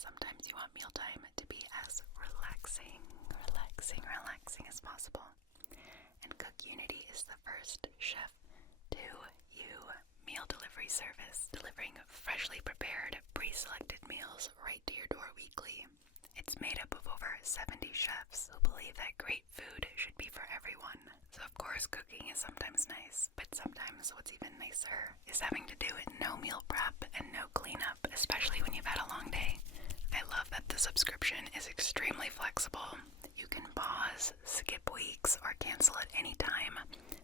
Sometimes you want mealtime to be as relaxing as possible. And Cookunity is the first chef to you meal delivery service, delivering freshly prepared, pre-selected meals right to your door weekly. It's made up of over 70 chefs who believe that great food should be for everyone. So of course cooking is sometimes nice, but sometimes what's even nicer is having to do no meal prep and no cleanup, especially when you've had a long day. I love that the subscription is extremely flexible. You can pause, skip weeks, or cancel at any time,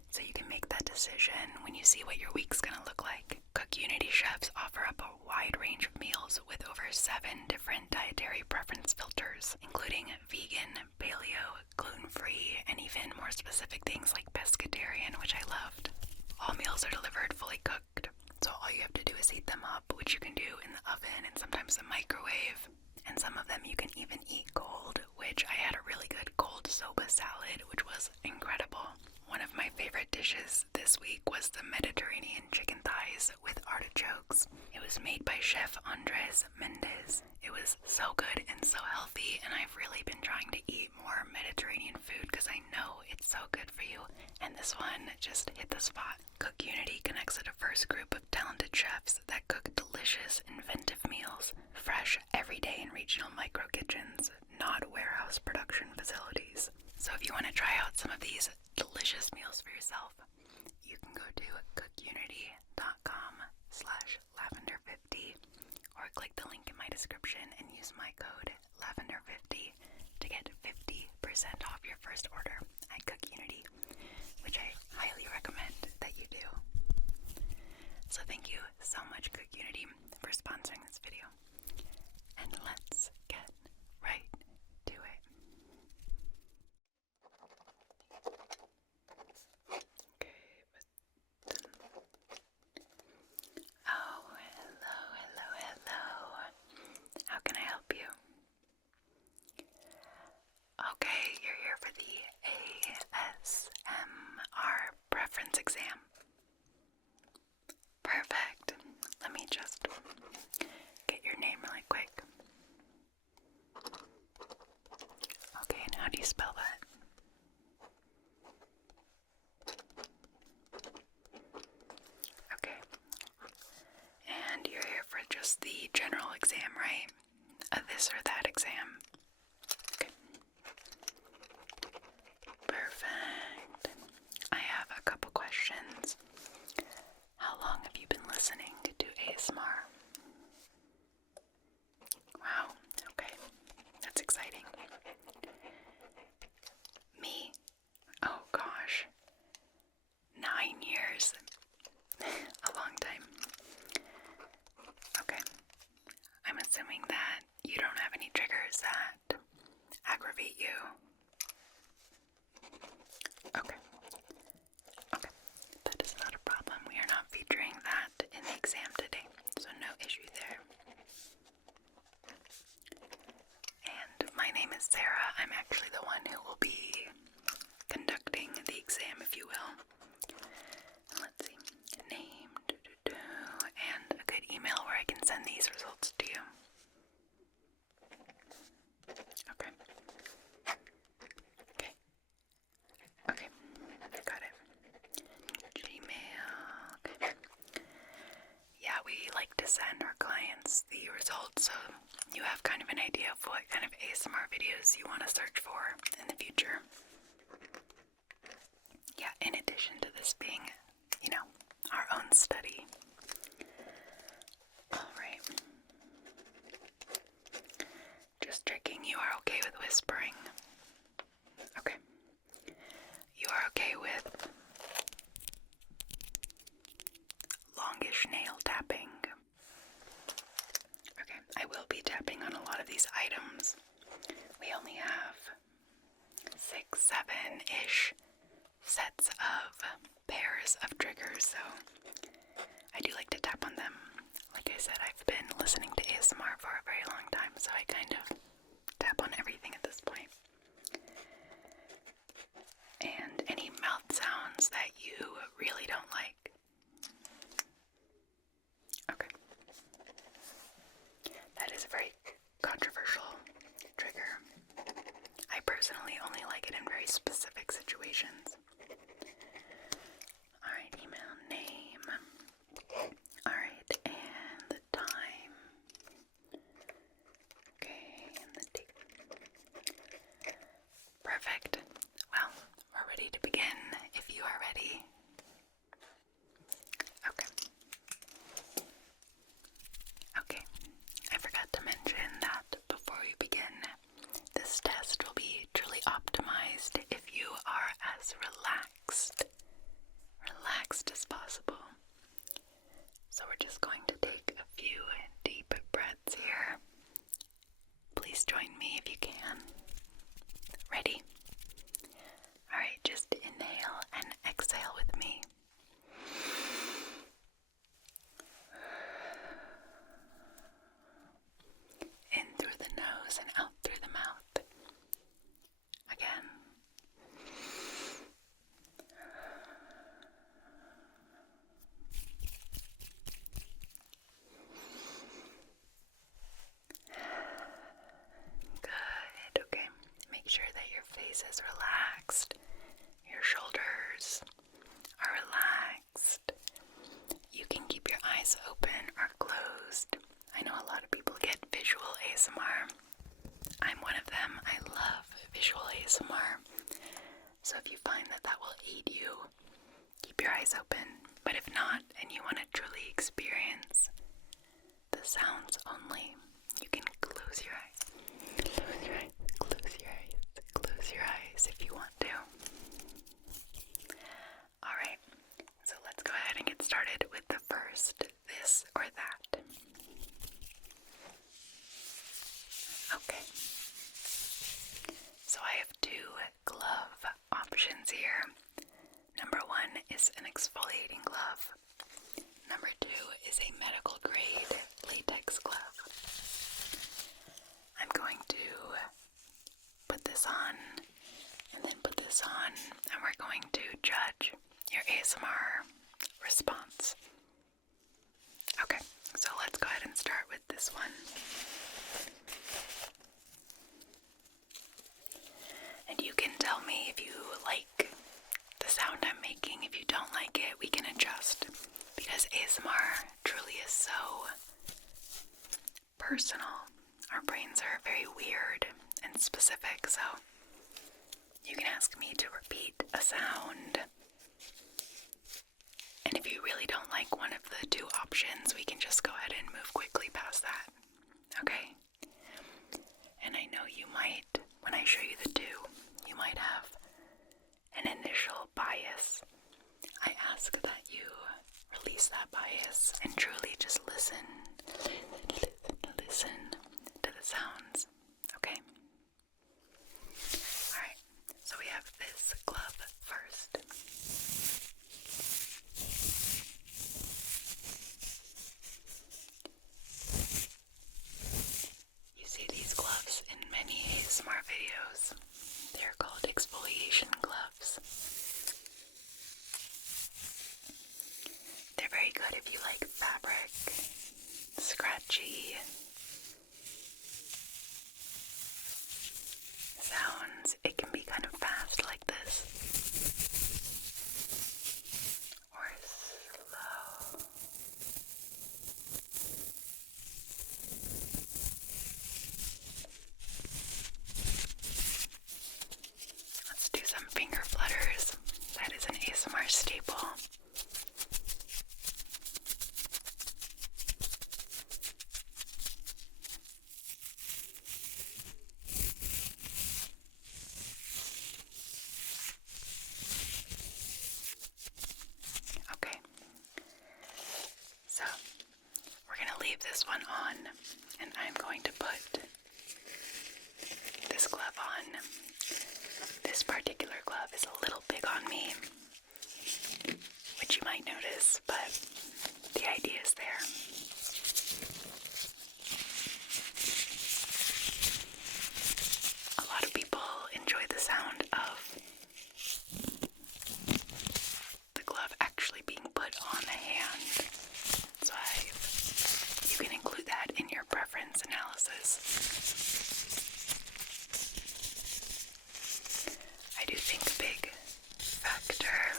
so you can make that decision when you see what your week's gonna look like. Cookunity chefs offer up a wide range of meals with over 7 different dietary preference filters, including vegan, paleo, gluten-free, and even more specific things like pescatarian, which I loved. All meals are delivered fully cooked, so all you have to do is heat them up, which you can do in the oven and sometimes the microwave. And some of them you can even eat cold, which I had a really good cold soba salad, which was incredible. One of my favorite dishes this week was the Mediterranean chicken thighs with artichokes. It was made by Chef Andres Mendez. It was so good and so healthy, and I've really been trying to eat more Mediterranean food because I know it's so good for you, and this one just hit the spot. Cookunity connects a diverse group of talented chefs that cook delicious, inventive meals, fresh every day in regional micro kitchens, not warehouse production facilities. So if you want to try out some of these delicious meals for yourself, you can go to cookunity.com/lavender50 or click the link in my description and use my code lavender50 to get 50% off your first order at Cookunity, which I highly recommend that you do. So thank you so much, Cookunity, for sponsoring this video. And let's get right to it. Oh, hello. How can I help you? Okay, you're here for the ASMR preference exam. Perfect. Let me just get your name really quick. Okay, and how do you spell that? Okay. And you're here for just the general exam, right? This or that exam. Okay. Perfect. I have a couple questions. How long have you been listening to ASMR? Wow, okay. That's exciting. Me? Oh gosh. 9 years. A long time. Okay. I'm assuming that you don't have any triggers that aggravate you. Okay. Okay. That is not a problem. We are not featuring that in the exam today, so no issue there. And my name is Sarah. I'm actually the one who will be conducting the exam, if you will. Let's see. Name, and a good email where I can send these results to you. Okay. Okay. Got it. Gmail. Okay. Yeah, we like to send our clients the results so you have kind of an idea of what kind of ASMR videos you want to search for in the future. Yeah, in addition to this being, our own study. Alright. Just checking you are okay with whispering. Okay. You are okay with longish nail tapping. Okay, I will be tapping on a lot of these items. We only have 6, 7-ish sets of pairs of triggers, so I do like to tap on them. Like I said, I've been listening to ASMR for a very long time, so I kind of tap on everything at this point. And any mouth sounds that you really don't like. Okay. That is a very relaxed as possible. So we're just going to take a few deep breaths here. Please join me if you can. Ready? Alright, just inhale and exhale with me. In through the nose and out through the mouth. Again. Good. Okay. Make sure that your face is relaxed. Your shoulders are relaxed. You can keep your eyes open or closed. I know a lot of people get visual ASMR. I'm one of them. I love visual ASMR. So if you find that that will aid you, keep your eyes open. But if not, and you want to truly experience the sounds only, you can close your eyes. Close your eyes. Close your eyes. Close your eyes if you want to. Alright, so let's go ahead and get started with the first this or that. Okay. So I have two glove options here. Number one is an exfoliating glove. Number two is a medical grade latex glove. I'm going to put this on and then put this on, and we're going to judge your ASMR response. Okay, so let's go ahead and start with this one. And you can tell me if you like the sound I'm making. If you don't like it, we can adjust. Because ASMR truly is so personal. Our brains are very weird and specific, so you can ask me to repeat a sound. And if you really don't like one of the two options, we can just go ahead and move quickly past that. Okay? And I know you might, when I show you the two, you might have an initial bias. I ask that you release that bias and truly just listen to the sounds. Okay? Alright, so we have this glove first. You see these gloves in many ASMR videos. They're called exfoliation gloves. They're very good if you like fabric, scratchy sounds. It can be kind of fast like this, or slow. Let's do some finger flutters. That is an ASMR staple. Okay, so we're going to leave this one on, and I'm going to put this glove on. This particular glove is a little big on me, which you might notice, but the idea is there. A lot of people enjoy the sound of the glove actually being put on the hand, so you can include that in your preference analysis. I do think a big factor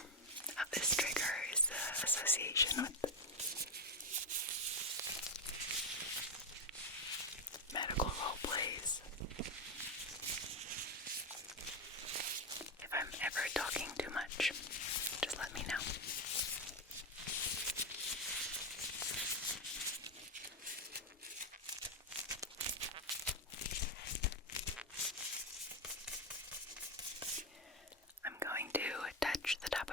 of this trigger is the association with medical role plays. If I'm ever talking too much, just let me know. I'm going to touch the top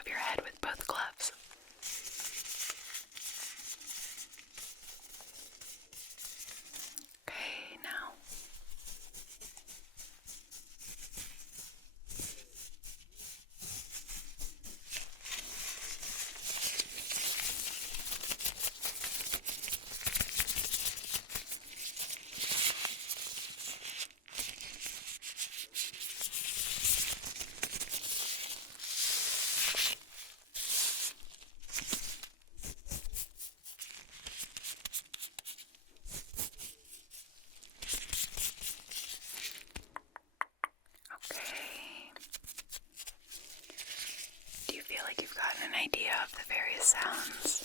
an idea of the various sounds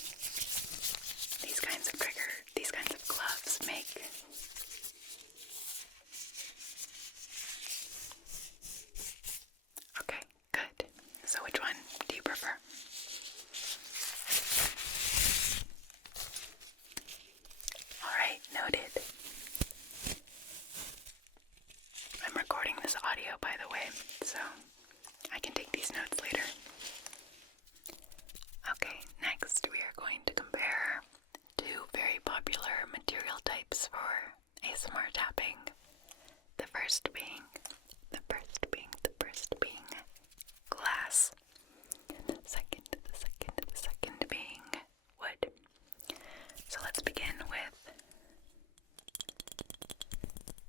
these kinds of gloves make. Okay, good. So which one do you prefer? Alright, noted. I'm recording this audio, by the way, so I can take these notes later. Okay, next we are going to compare two very popular material types for ASMR tapping. The first being glass. The second being wood. So let's begin with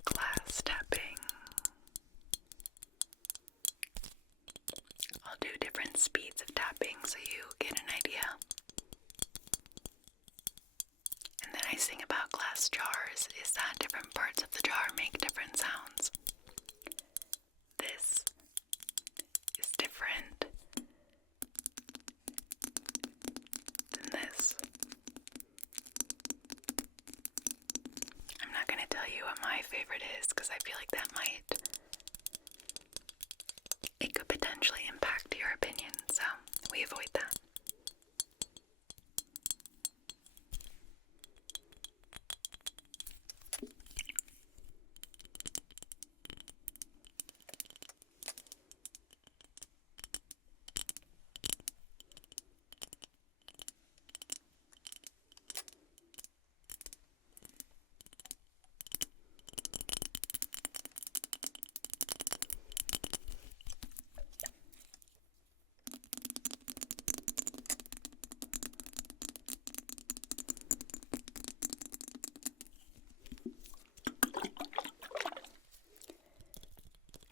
glass tapping. I'll do different speeds of tapping so you get an idea. And then I sing about glass jars is that different parts of the jar make different sounds. This is different than this. I'm not going to tell you what my favorite is because I feel like it could potentially impact your opinion, so we avoid that.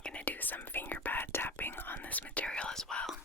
I'm going to do some finger pad tapping on this material as well.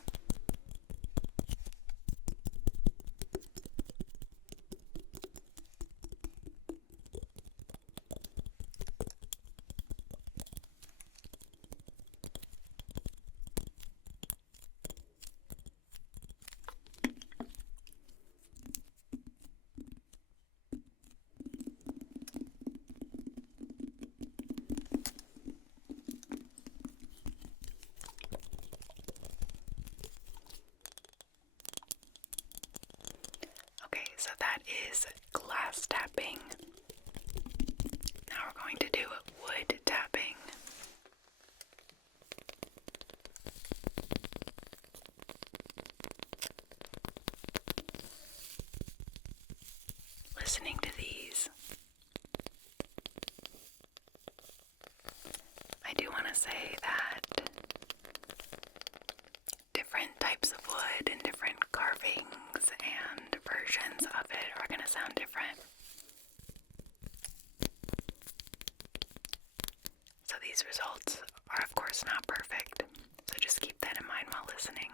Okay, so that is glass tapping. Now we're going to do wood tapping. Listening to these, I do want to say that different types of wood and different carvings and versions of it are going to sound different. So these results are of course not perfect, so just keep that in mind while listening.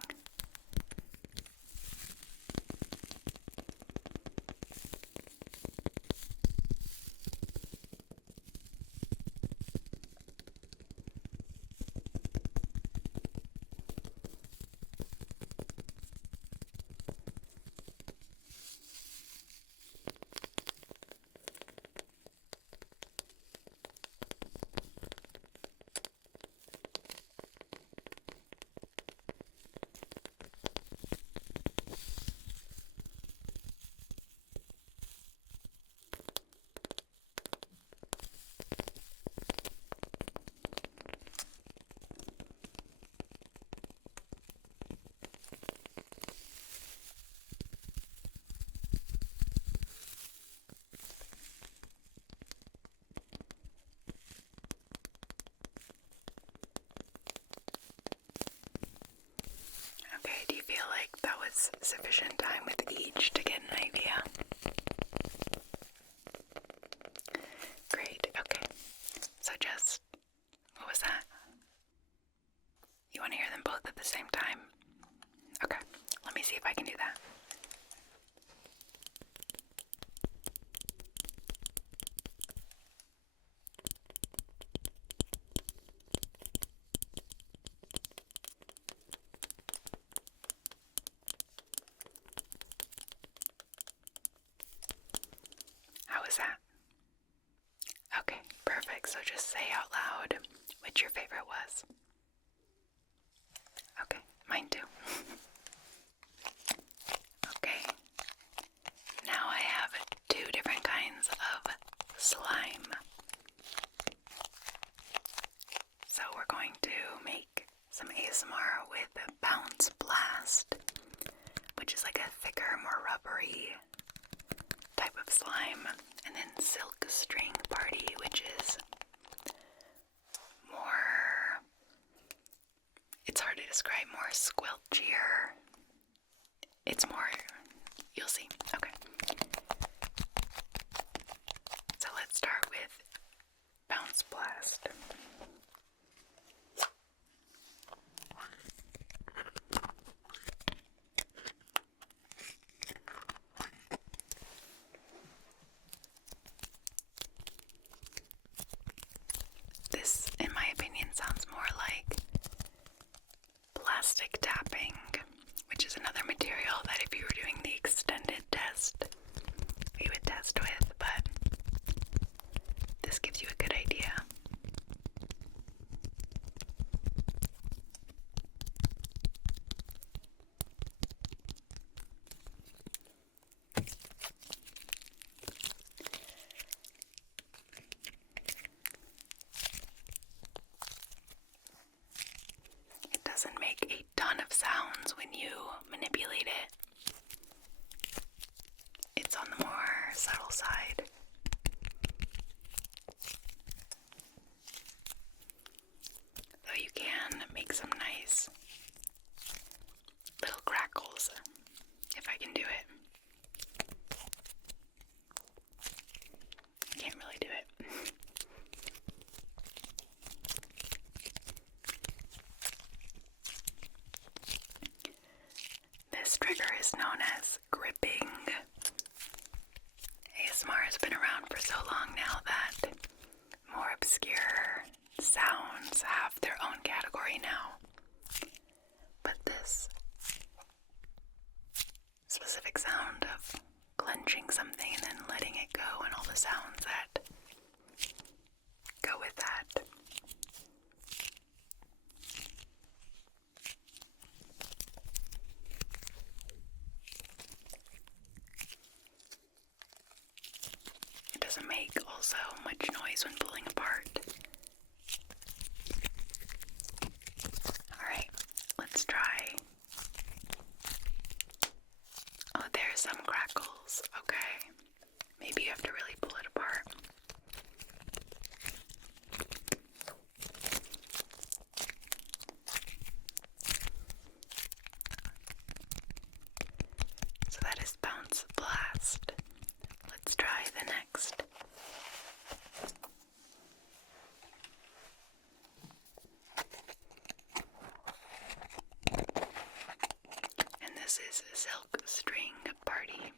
Okay, do you feel like that was sufficient time with each to get an idea? Great, okay. So what was that? You want to hear them both at the same time? Okay, let me see if I can do that. just say out loud which your favorite was. Okay, mine too. Okay, now I have 2 different kinds of slime. So we're going to make some ASMR with Bounce Blast, which is like a thicker, more rubbery type of slime, and then Silk String Party, which is more, it's hard to describe, more squelchier. It's more, you'll see. Okay. So let's start with Bounce Blast. This, in my opinion, sounds more like plastic tapping, which is another material that if you were doing the extended test, we would test with, but this gives you a good idea. It doesn't make a ton of sounds when you manipulate it. It's on the more subtle side. Though you can make some nice little crackles if I can do it. I can't really do it. This trigger is known as gripping. ASMR has been around for so long now that more obscure sounds have their own category now. But this specific sound of clenching something and then letting it go and all the sounds that go with that. It doesn't make also much noise when pulling apart. Alright, let's try. Oh, there's some crackles. Okay. Maybe you have to really pull it apart. So that is Bounce Blast. Let's try the next. And this is Silk String Party.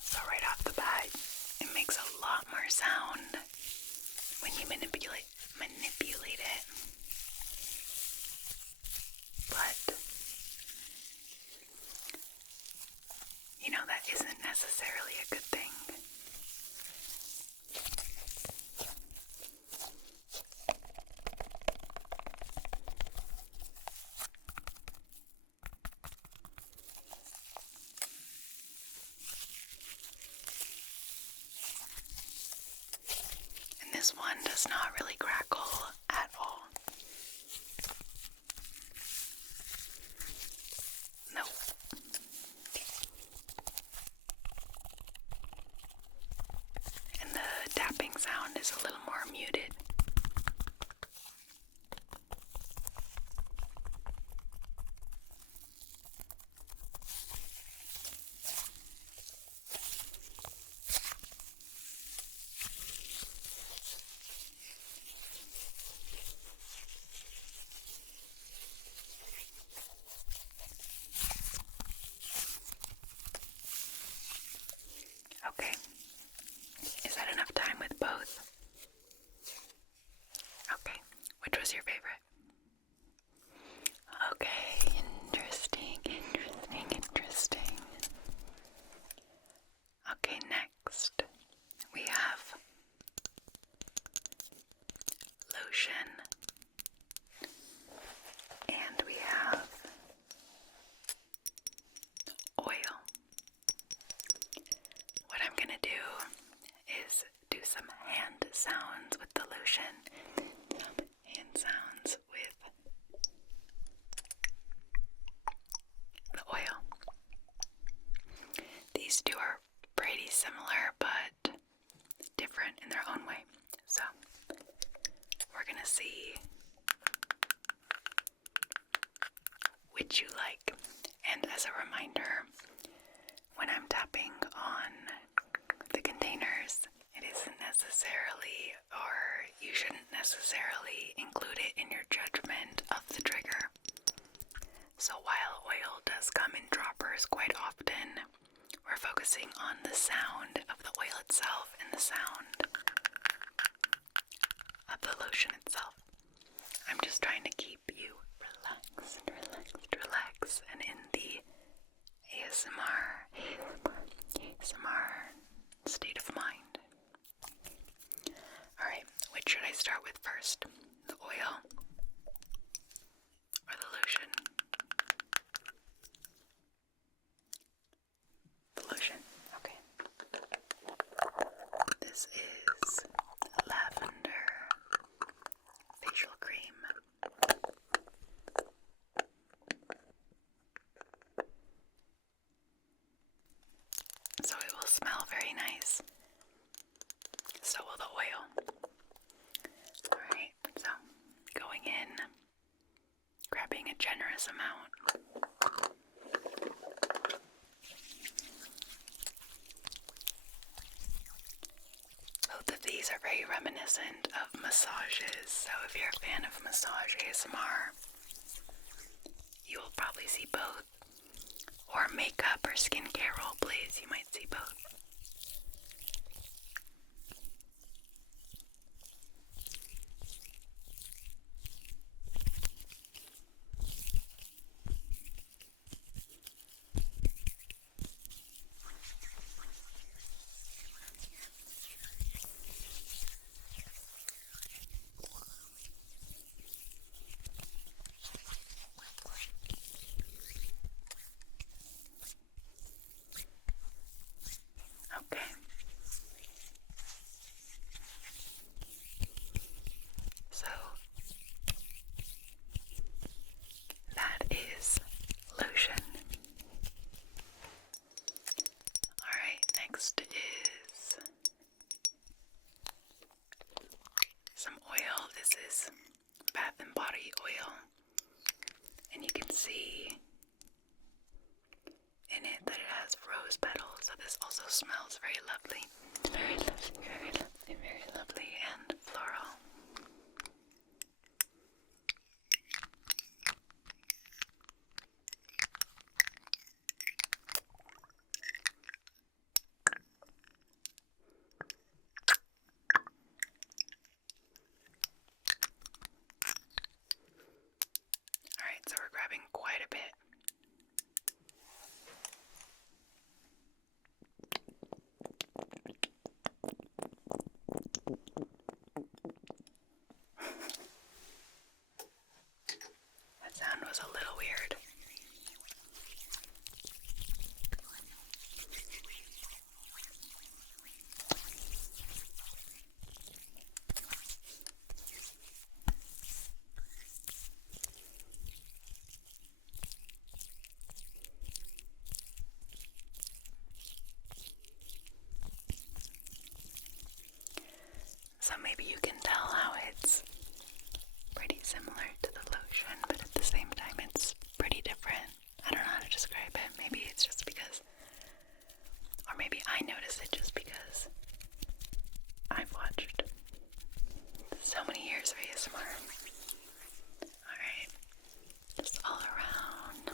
So right off the bat, it makes a lot more sound when you manipulate it. But you know, that isn't necessarily a good thing. And this one does not really crackle at all. No. And the tapping sound is a little more muted. Okay. Is that enough time with both? sounds with the lotion, some hand sounds with the oil. These two are pretty similar but different in their own way. So we're gonna see which you like. And as a reminder, when I'm tapping on the containers, it isn't necessarily, or you shouldn't necessarily include it in your judgment of the trigger. So while oil does come in droppers quite often, we're focusing on the sound of the oil itself and the sound of the lotion itself. I'm just trying to keep you relaxed, and in the ASMR state of mind. Alright, which should I start with first? The oil or the lotion? The lotion, okay. This is Lavender facial cream. So it will smell very nice. So will the oil. Alright, so going in, grabbing a generous amount. Both of these are very reminiscent of massages, so if you're a fan of massage ASMR, you will probably see both. Or makeup or skincare role plays, you might see both. Okay. So that is lotion. Alright, next is some oil. This is Bath and Body oil. And you can see in it that it has rose petals, so this also smells very lovely. Very lovely and floral. Alright, so we're grabbing quite a bit. That sound was a little weird. So maybe you can tell how it's pretty similar to the lotion, but at the same time it's pretty different. I don't know how to describe it. Maybe it's just because, or maybe I notice it just because I've watched so many years of ASMR. Alright, just all around.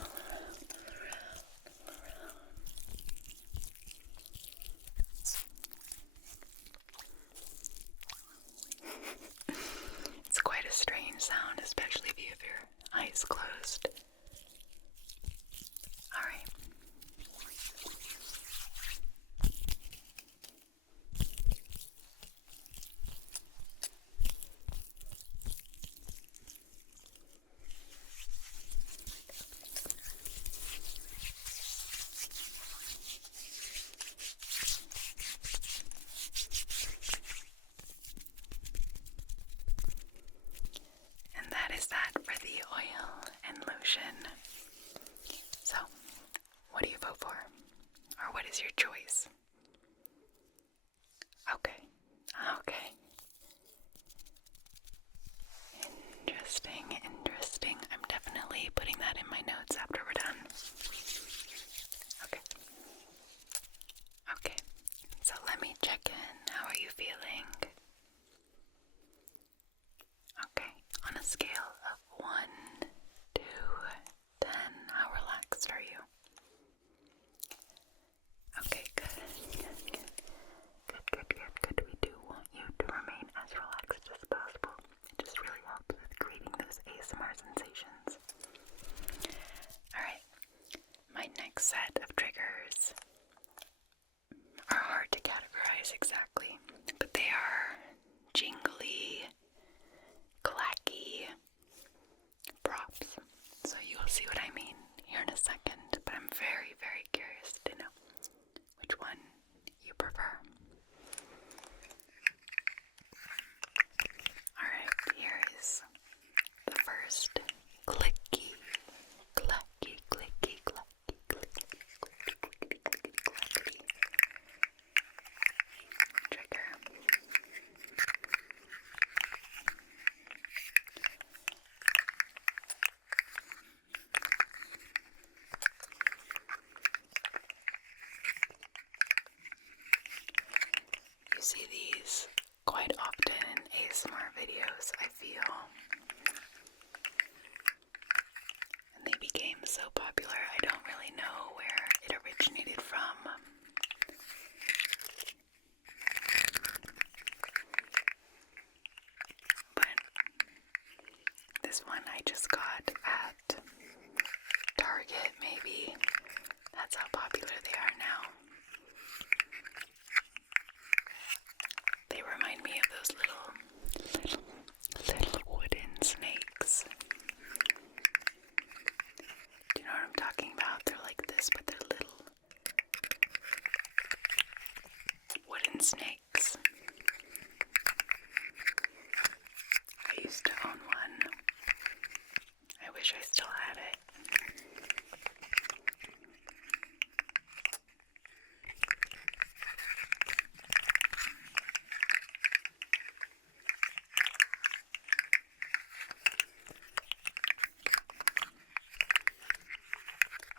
It's quite a strange sound, especially if you have your eyes closed. Alright. in my notes after we're done. Okay. Okay. So let me check in. How are you feeling? Okay. On a scale of 1 to 10, how relaxed are you? Okay, good. Good. We do want you to remain as relaxed as possible. It just really helps with creating those ASMR sensations. Alright, my next set of triggers are hard to categorize exactly, but they are jingly, clacky props. So you'll see what I mean here in a second, but I'm very, very curious to know which one you prefer. Alright, here is the first clicky, clacky, clicky, clacky, clicky, clicky, clicky, clacky trigger. You see these quite often in ASMR videos, I feel. And they became so popular, I don't really know where it originated from. But this one I just got at Target, maybe. That's how popular they are now. They remind me of those little wooden snakes. Do you know what I'm talking about? They're like this, but they're little wooden snakes. I used to own one. I wish I still had it.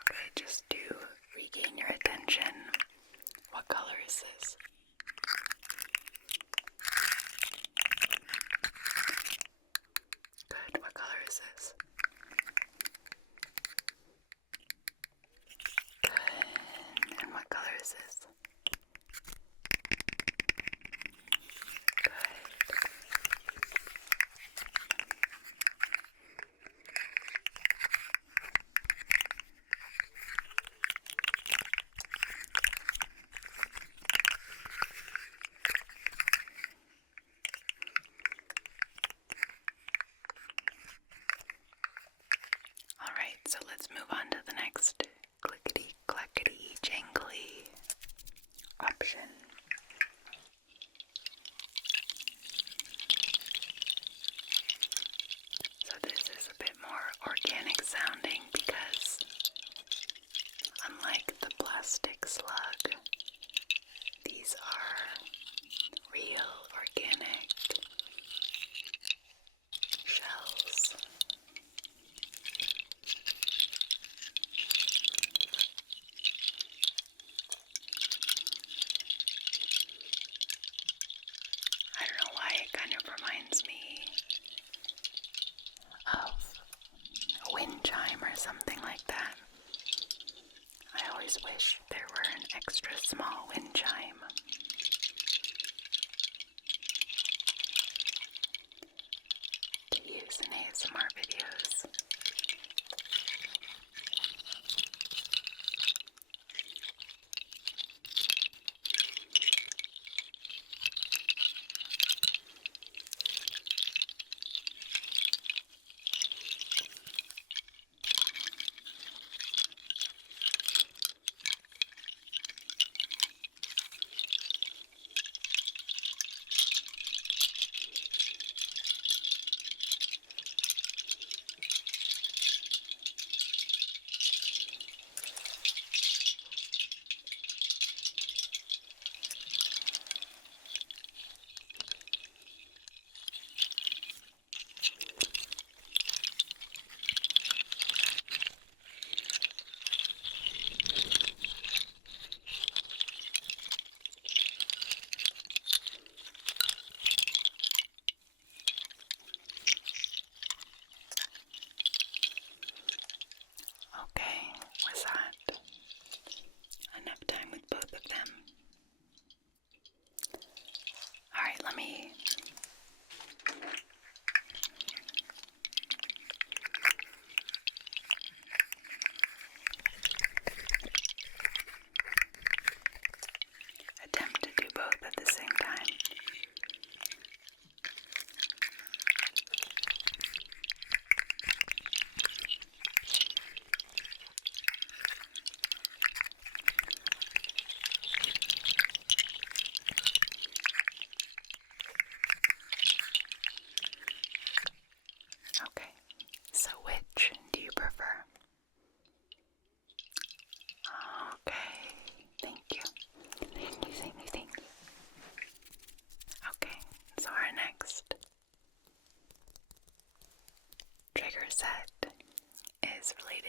Okay, just to regain your attention, what color is this? Good, what color is this? Good, and what color is this? Good. Alright, so let's move on to the next clickety, clackety, jangly option. So this is a bit more organic sounding because unlike the plastic slug, these are real organic shells. I don't know why it kind of reminds me of a wind chime or something like that. I always wish there were an extra small wind chime. To use in ASMR videos.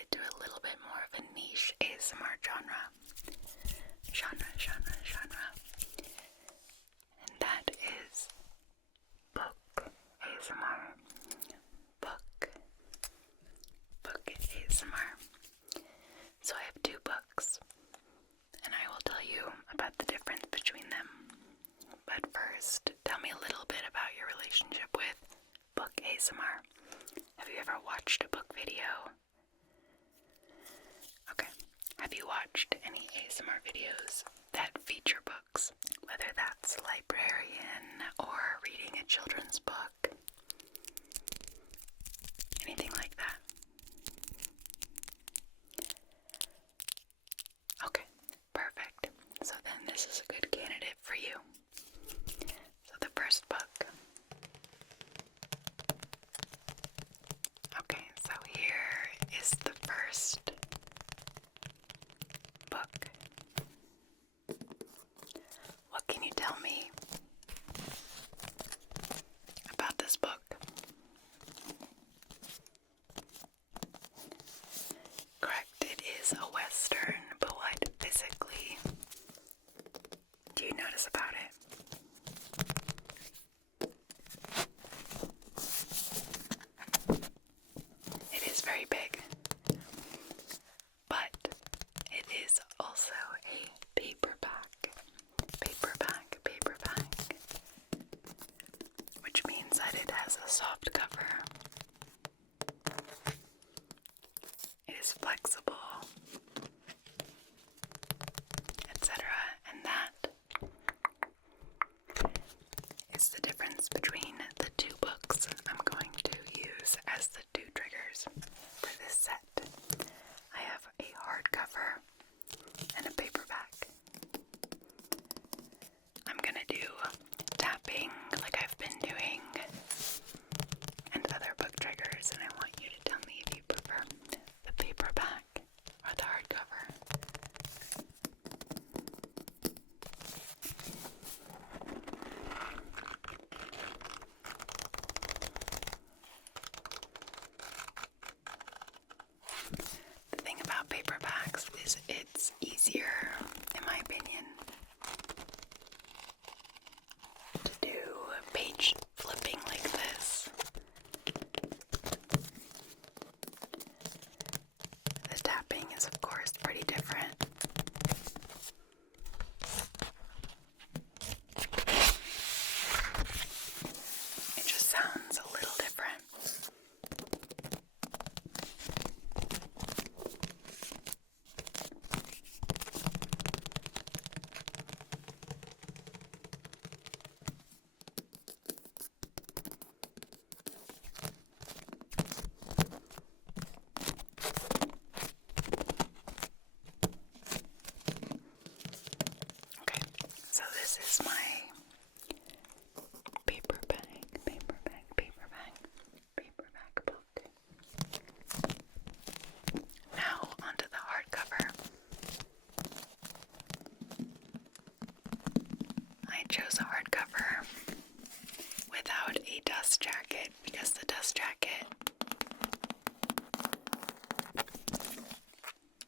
decided to do a little bit more of a niche ASMR genre. And that is book ASMR. Book ASMR. So I have 2 books, and I will tell you about the difference between them. But first, tell me a little bit about your relationship with book ASMR. Have you ever watched a book video? Okay. Have you watched any ASMR videos that feature books? Whether that's librarian or reading a children's book? Anything like that? Okay, perfect. So then this is a good candidate for you. So the first book. Okay, so here is the first book. What can you tell me about this book? Correct, it is a Western, but what physically do you notice about it? It is very big, but it is also a paperback, which means that it has a soft cover. It is flexible, etc. And that is the difference between the 2 books I'm going to use as the 2 triggers for this set. I have a hardcover and a paperback. I'm gonna do tapping like I've been doing and other book triggers, and I want you to tell me if you prefer the paperback or the hardcover. The thing about paperbacks is it's easier, in my opinion, to do page flipping like this. The tapping is, of course, pretty different. It just sounds a little different. Okay, so this is my paperback book. Now onto the hardcover. I chose a hardcover without a dust jacket because the dust jacket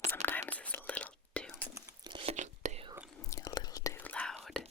sometimes is a little too loud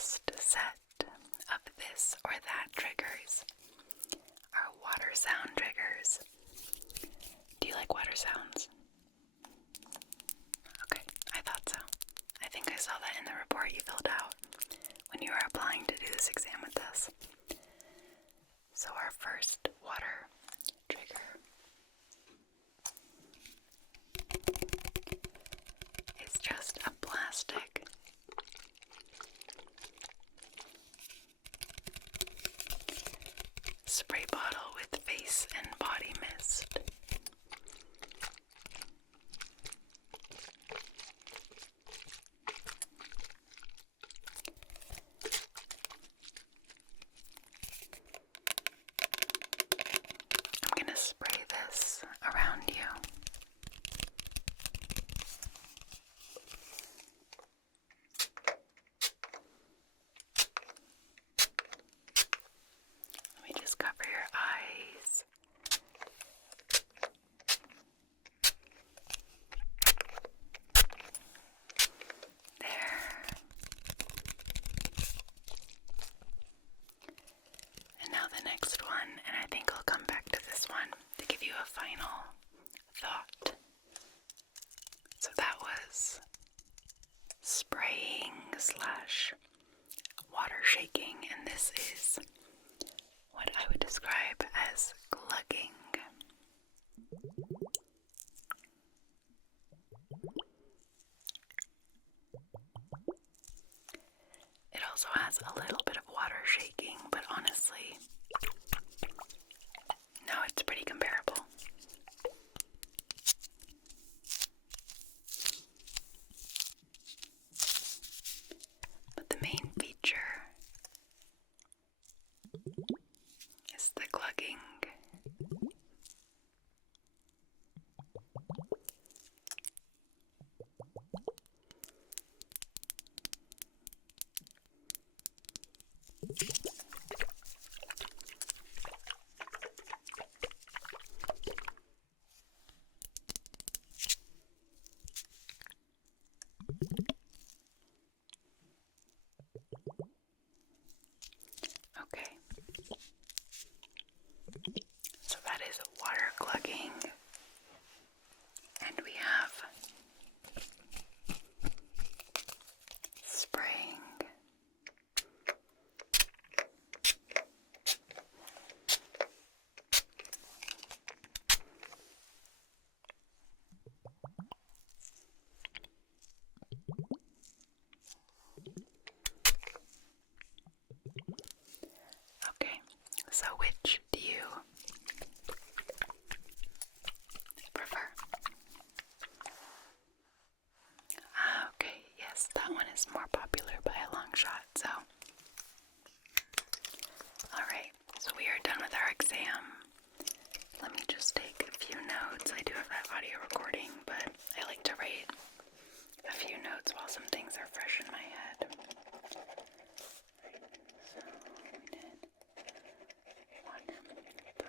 last set of this or that triggers are water sound triggers. Do you like water sounds? Okay, I thought so. I think I saw that in the report you filled out when you were applying to do this exam with us. So our first water trigger is just a plastic spray bottle with face and body mist. I'm going to spray this around you. Let me just cover your eyes. There. And now the next one, and I think I'll come back to this one to give you a final thought. So that was spraying / water shaking, and this is what I would describe as clucking. It also has a little bit of water shaking, but honestly, no, it's pretty comparable. But the main feature is the clucking. Okay, so that is water clucking, and we have spraying. Okay, so which do you prefer? Okay, yes, that one is more popular by a long shot, so. Alright, so we are done with our exam. Let me just take a few notes. I do have that audio recording, but I like to write a few notes while some things are fresh in my head. So we did one book.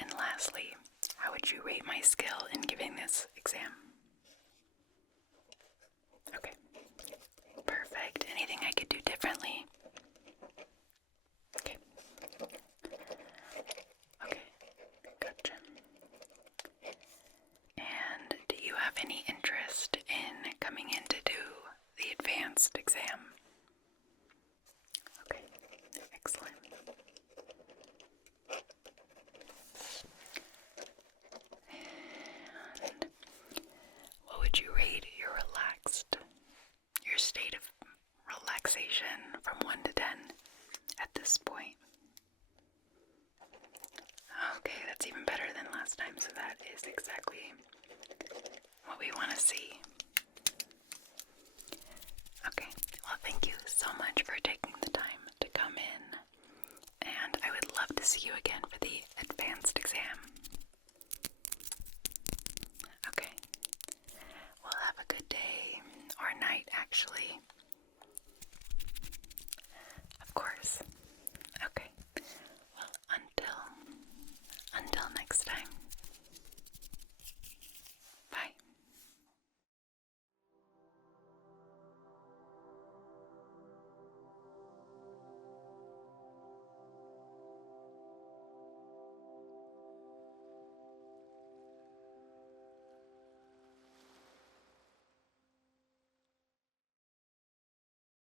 And lastly, how would you rate my skill in giving this exam? Okay, perfect. Anything I could do differently? Okay. Okay, gotcha. And do you have any interest in coming in to do the advanced exam? Okay, excellent. And what would you rate your state of relaxation from 1 to 10 at this point? Okay, that's even better than last time, so that is exactly what we want to see. Okay, well, thank you so much for taking the time to come in, and I would love to see you again for the advanced exam. Okay, well, have a good day, or night, actually. Of course. Okay, well, until next time.